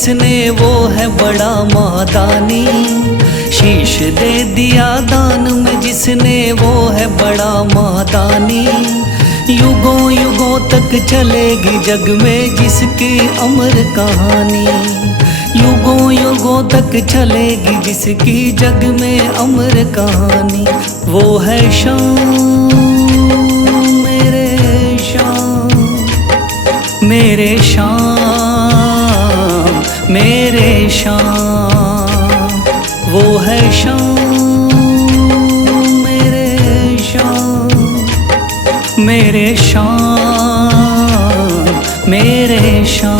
जिसने वो है बड़ा महादानी। शीश दे दिया दान में जिसने वो है बड़ा महादानी। युगों युगों तक चलेगी जग में जिसकी अमर कहानी। युगों युगों तक चलेगी जिसकी जग में अमर कहानी। वो है शाम मेरे शाम, मेरे शाम मेरे शाम। वो है शाम मेरे शाम, मेरे शाम मेरे शाम।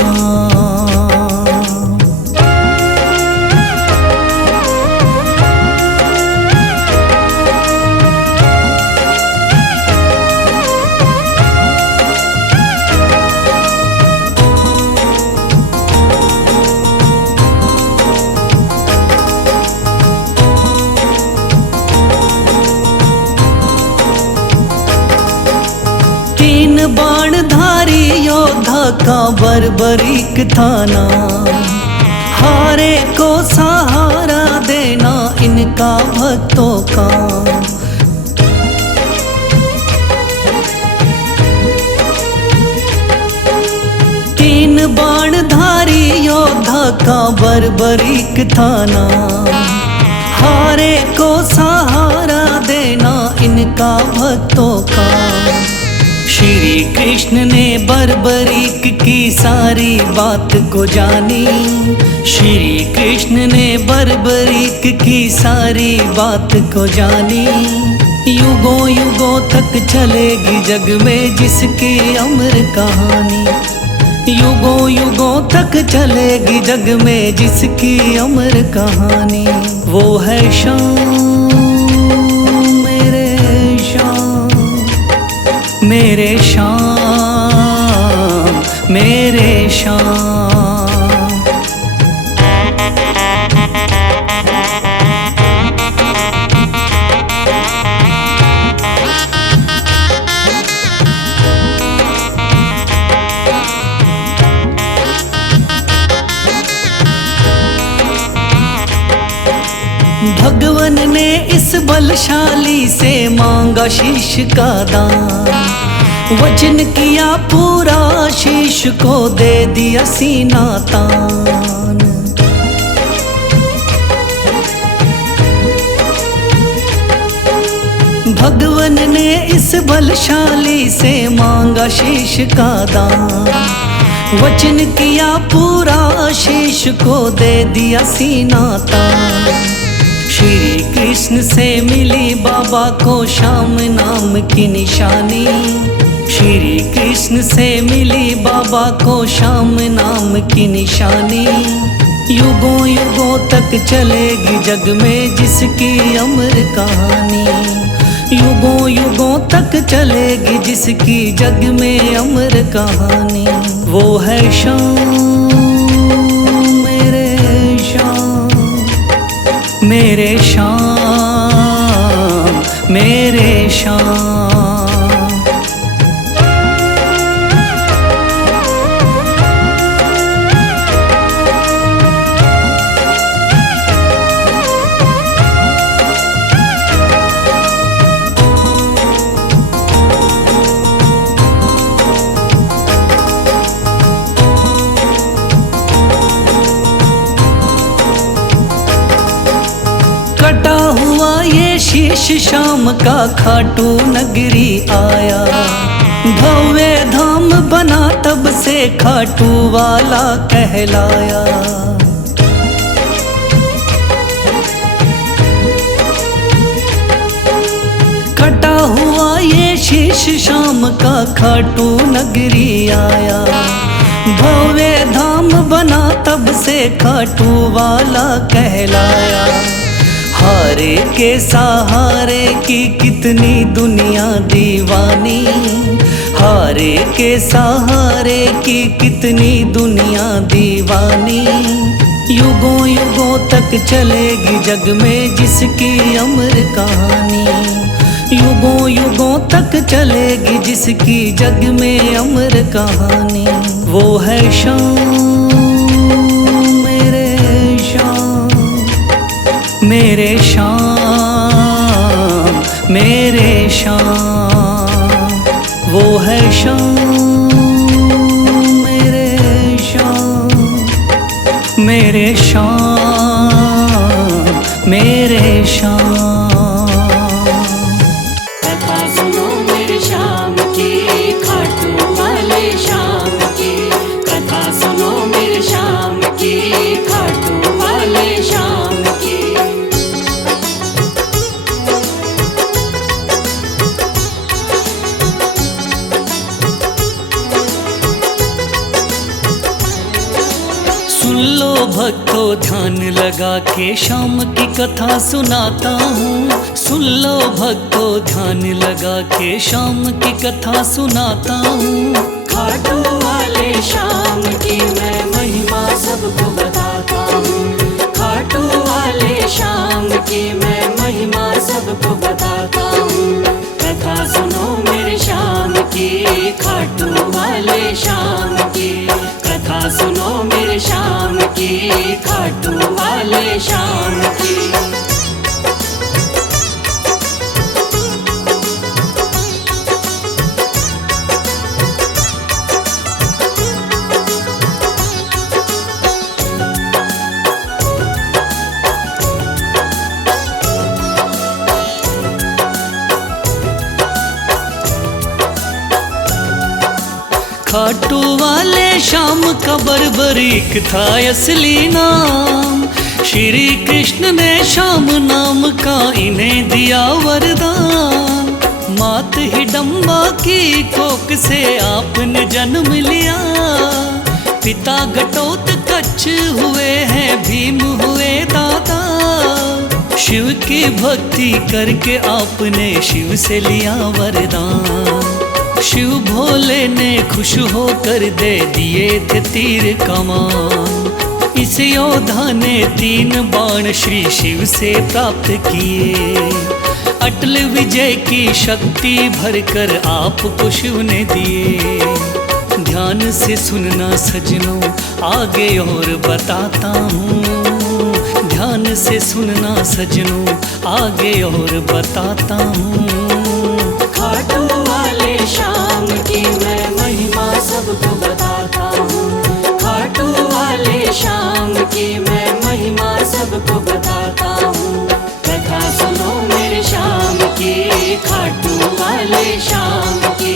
तीन बाणधारी योद्धा का बर्बरीक थाना। हारे को सहारा देना इनका भक्तों का। तीन बाणधारी योद्धा का बर्बरीक थाना। हारे को सहारा देना इनका भक्तों का। श्री कृष्ण ने बर्बरीक की सारी बात को जानी। श्री कृष्ण ने बर्बरीक की सारी बात को जानी। युगों युगों तक चलेगी जग में जिसकी अमर कहानी। युगों युगों तक चलेगी जग में जिसकी अमर कहानी। वो है शाम मेरे शाम, मेरे शाम मेरे शाम। भगवन ने इस बलशाली से मांगा शीश का दान। वचन किया पूरा शीश को दे दिया सीना तान। भगवन ने इस बलशाली से मांगा शीश का दान। वचन किया पूरा शीश को दे दिया सीना तान। श्री कृष्ण से मिली बाबा को श्याम नाम की निशानी। श्री कृष्ण से मिली बाबा को श्याम नाम की निशानी। युगों युगों तक चलेगी जग में जिसकी अमर कहानी। युगों युगों तक चलेगी जिसकी जग में अमर कहानी। वो है शाम मेरे शाम, मेरे शाम मेरे शाम। कटा हुआ ये शीश शाम का खाटू नगरी आया। भव्य धाम बना तब से खाटू वाला कहलाया। कटा हुआ ये शीश शाम का खाटू नगरी आया। भव्य धाम बना तब से खाटू वाला कहलाया। हारे के सहारे की कितनी दुनिया दीवानी। हारे के सहारे की कितनी दुनिया दीवानी। युगों युगों तक चलेगी जग में जिसकी अमर कहानी। युगों युगों तक चलेगी जिसकी जग में अमर कहानी। वो है शाम मेरे श्याम मेरे श्याम, वो है श्याम मेरे श्याम, मेरे श्याम मेरे श्याम। कथा सुनो मेरे श्याम की, खाटू वाले श्याम की। कथा सुनो मेरे श्याम की, खाटू वाले श्याम की। सुन लो भक्तों ध्यान लगा के श्याम की कथा सुनाता हूँ। सुन लो भक्तों ध्यान लगा के श्याम की कथा सुनाता हूँ। खाटू वाले श्याम की मैं महिमा सबको बताता हूँ। खाटू वाले श्याम की मैं महिमा सबको बताता हूँ। कथा सुनो मेरे श्याम की, खाटू वाले श्याम की। कथा सुनो मेरे श्याम की, खाटू वाले श्याम की। खाटू वाले श्याम का बर्बरीक था असली नाम। श्री कृष्ण ने श्याम नाम का इन्हें दिया वरदान। मात हिडम्बा की कोख से आपने जन्म लिया। पिता घटोत्कच हुए हैं भीम हुए दादा। शिव की भक्ति करके आपने शिव से लिया वरदान। शिव भोले ने खुश होकर दे दिए थे तीर कमान। इस योद्धा ने 3 बाण श्री शिव से प्राप्त किए। अटल विजय की शक्ति भरकर आपको शिव ने दिए। ध्यान से सुनना सजनों आगे और बताता हूँ। ध्यान से सुनना सजनों आगे और बताता हूँ। खाटू वाले श्याम की मैं महिमा सबको बताता हूँ। खाटू वाले श्याम की मैं महिमा सबको बताता हूँ। कथा सुनो मेरे श्याम की, खाटू वाले श्याम की।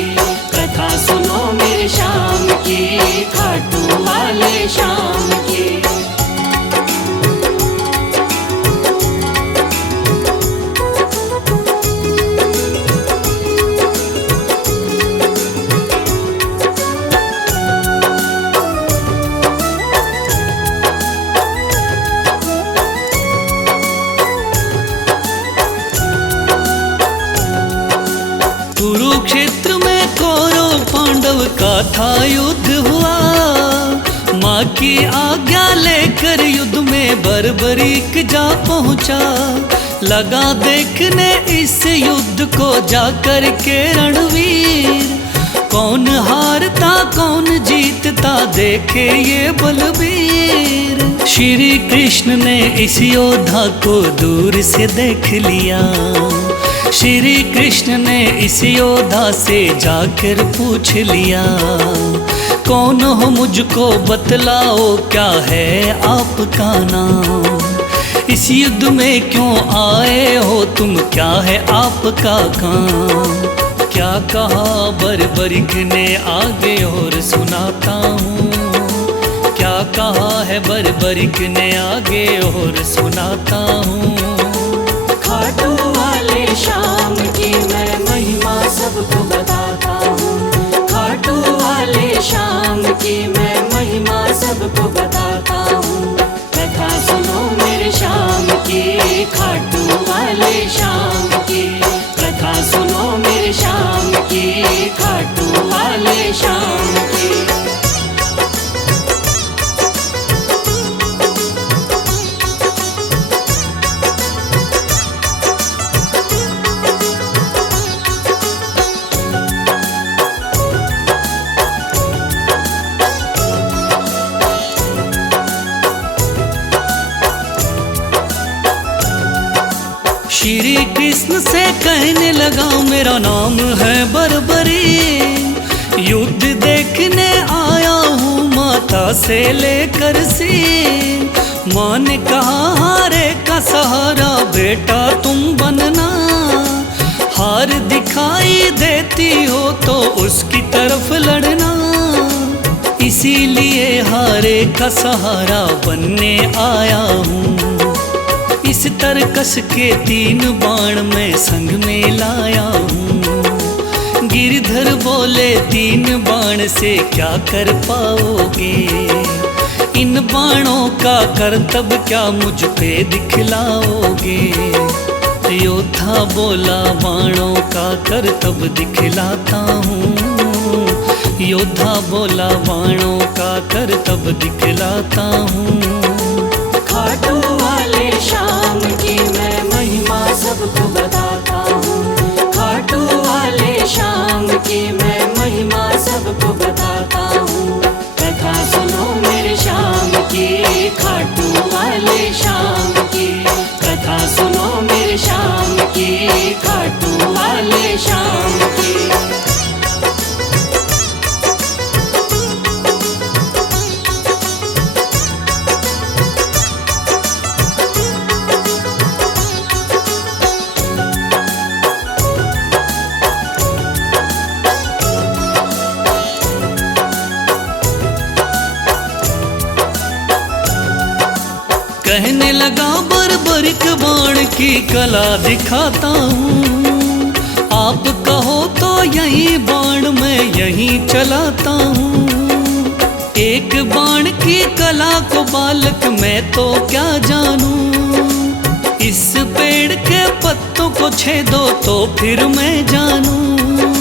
कथा सुनो मेरे श्याम की, खाटू वाले श्याम की। कुरुक्षेत्र में कौरव पांडव का था युद्ध हुआ। माँ की आज्ञा लेकर युद्ध में बर्बरीक जा पहुँचा। लगा देखने इस युद्ध को जाकर के रणवीर। कौन हारता कौन जीतता देखे ये बलबीर। श्री कृष्ण ने इस योद्धा को दूर से देख लिया। श्री कृष्ण ने इस योद्धा से जाकर पूछ लिया। कौन हो मुझको बतलाओ क्या है आपका नाम। इस युद्ध में क्यों आए हो तुम, क्या है आपका काम। क्या कहा बर्बरीक ने आगे और सुनाता हूँ। क्या कहा है बर्बरीक ने आगे और सुनाता हूँ। खाटू वाले श्याम की मैं महिमा सबको बताता हूँ। खाटू वाले श्याम की मैं महिमा सबको बताता हूँ। कथा सुनो मेरे श्याम की, खाटू वाले श्याम की। कथा सुनो मेरे श्याम की, खाटू वाले श्याम की। श्री कृष्ण से कहने लगा मेरा नाम है बरबरी, युद्ध देखने आया हूँ माता से लेकर सीन। माँ ने कहा हारे का सहारा बेटा तुम बनना, हार दिखाई देती हो तो उसकी तरफ लड़ना। इसीलिए हारे का सहारा बनने आया हूँ, इस तरकस के 3 बाण मैं संग में लाया हूँ। गिरधर बोले 3 बाण से क्या कर पाओगे, इन बाणों का करतब क्या मुझ पे दिखलाओगे। योद्धा बोला बाणों का करतब दिखलाता हूँ, योद्धा बोला बाणों का करतब दिखलाता हूँ। खाटू वाले श्याम की मैं महिमा सबको बताता हूँ, खाटू वाले श्याम की मैं महिमा सबको बताता हूँ। कथा सुनो मेरे श्याम की, खाटू वाले श्याम की, कथा सुनो मेरे श्याम की, खाटू वाले श्याम की। कहने लगा बर्बरिक बाण की कला दिखाता हूँ, आप कहो तो यही बाण मैं यहीं चलाता हूँ। एक बाण की कला को बालक मैं तो क्या जानूं, इस पेड़ के पत्तों को छेदो तो फिर मैं जानूं।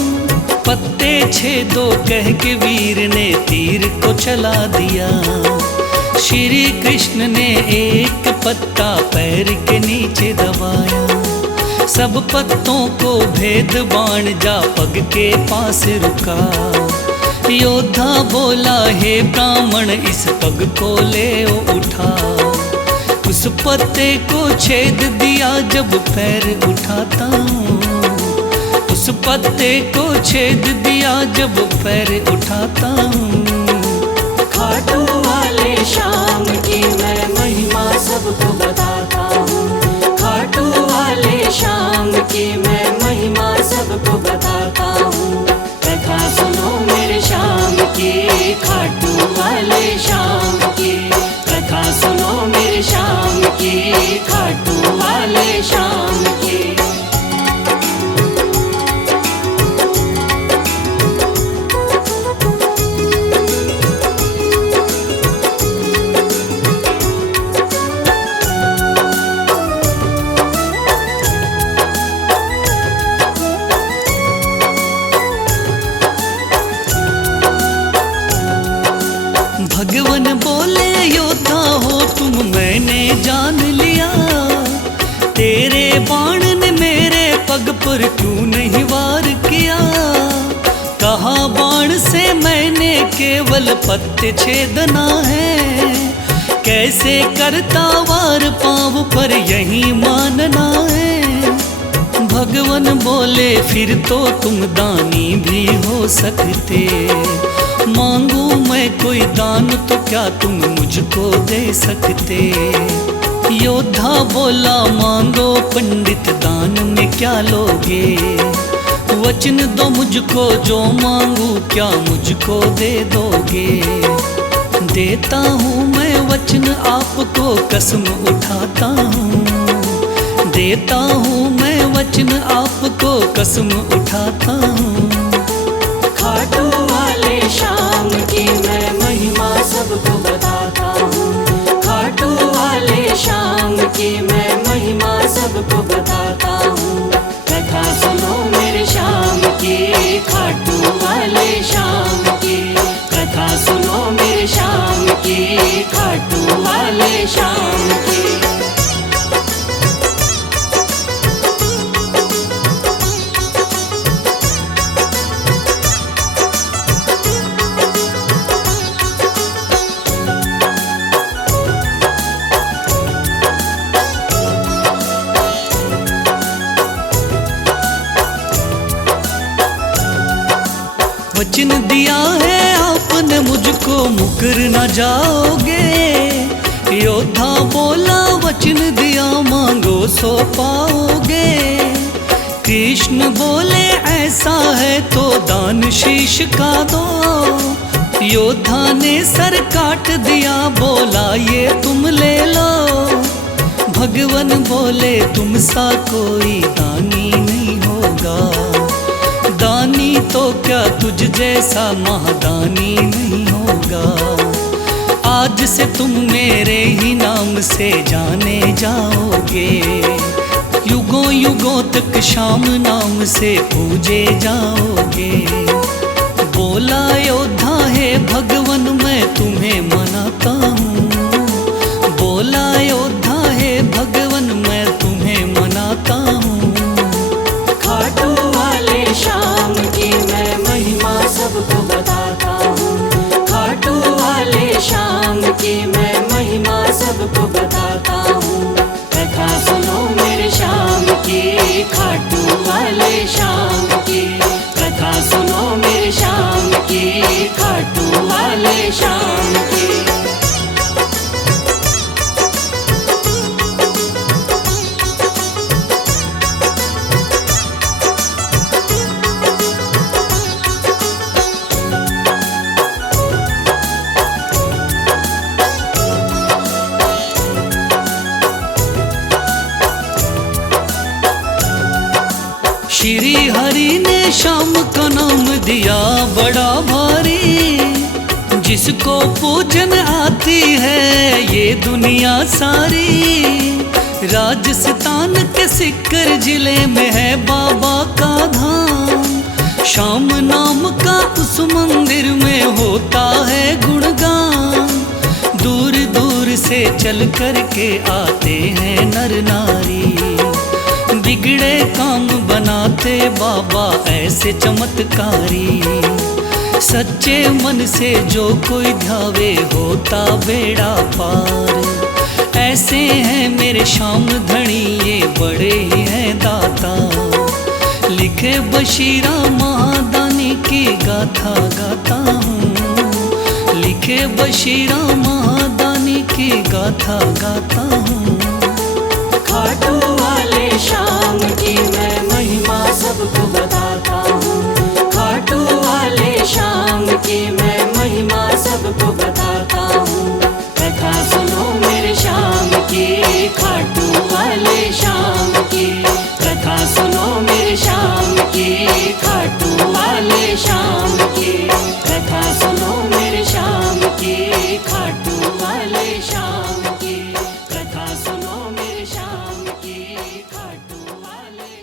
पत्ते छेदो कह के वीर ने तीर को चला दिया, श्री कृष्ण ने एक पत्ता पैर के नीचे दबाया। सब पत्तों को भेद बाण जा पग के पास रुका। योद्धा बोला हे ब्राह्मण इस पग को ले उठा। उस पत्ते को छेद दिया जब पैर उठाता हूँ, उस पत्ते को छेद दिया जब पैर उठाता हूँ। खाटू वाले श्याम की मैं महिमा सबको बताता हूँ, खाटू वाले श्याम की मैं महिमा सबको बताता हूँ। कथा सुनो मेरे श्याम की, खाटू वाले श्याम की, कथा सुनो मेरे श्याम की, खाटू वाले श्याम की। भगवान बोले योद्धा हो तुम मैंने जान लिया, तेरे बाण ने मेरे पग पर क्यों नहीं वार किया। कहा बाण से मैंने केवल पत्ते छेदना है, कैसे करता वार पाँव पर यही मानना है। भगवान बोले फिर तो तुम दानी भी हो सकते, मांगू मैं कोई दान तो क्या तुम मुझको दे सकते। योद्धा बोला मांगो पंडित दान में क्या लोगे, वचन दो मुझको जो मांगू क्या मुझको दे दोगे। देता हूँ मैं वचन आपको कसम उठाता हूँ, देता हूँ मैं वचन आपको कसम उठाता हूँ। खाटू वाले श्याम की मैं महिमा सबको बताता हूँ, खाटू वाले श्याम की मैं महिमा सबको बताता हूँ। कथा सुनो मेरे श्याम की, खाटू वाले श्याम की, कथा सुनो मेरे श्याम की, खाटू वाले श्याम की। वचन दिया है आपने मुझको, मुकर न जाओगे। योद्धा बोला वचन दिया, मांगो सो पाओगे। कृष्ण बोले ऐसा है तो दान शीश का दो। योद्धा ने सर काट दिया, बोला ये तुम ले लो। भगवान बोले तुम सा कोई दानी नहीं होगा। दानी तो क्या तुझ जैसा महादानी नहीं होगा। आज से तुम मेरे ही नाम से जाने जाओगे। युगों युगों तक श्याम नाम से पूजे जाओगे। बोला योद्धा है भगवान मैं तुम्हें मनाता हूँ। बोला योद्धा है भगवान मैं तुम्हें मनाता हूँ। खाटू वाले श्याम की मैं महिमा सबको बताता हूँ। खाटू वाले श्याम की मैं महिमा सबको बताता हूँ। कथा सुनो मेरे श्याम की, खाटू वाले श्याम की। कथा सुनो मेरे श्याम की, खाटू वाले श्याम की। श्री हरि ने श्याम का नाम दिया बड़ा भारी। जिसको पूजन आती है ये दुनिया सारी। राजस्थान के सिक्कर जिले में है बाबा का धाम। श्याम नाम का उस मंदिर में होता है गुणगान। दूर दूर से चल कर के आते हैं नर नारी। बिगड़े काम बनाते बाबा ऐसे चमत्कारी। सच्चे मन से जो कोई ध्यावे होता बेड़ा पार। ऐसे हैं मेरे श्याम धनी ये बड़े ही हैं दाता। लिखे बशीरा महादानी की गाथा गाता हूँ। लिखे बशीरा महादानी की गाथा गाता हूँ। खाटू वाले श्याम की मैं महिमा सबको बताता हूँ। खाटू वाले श्याम की मैं महिमा सबको बताता हूँ। कथा सुनो मेरे श्याम की, खाटू वाले श्याम की। कथा सुनो मेरे श्याम की, खाटू वाले श्याम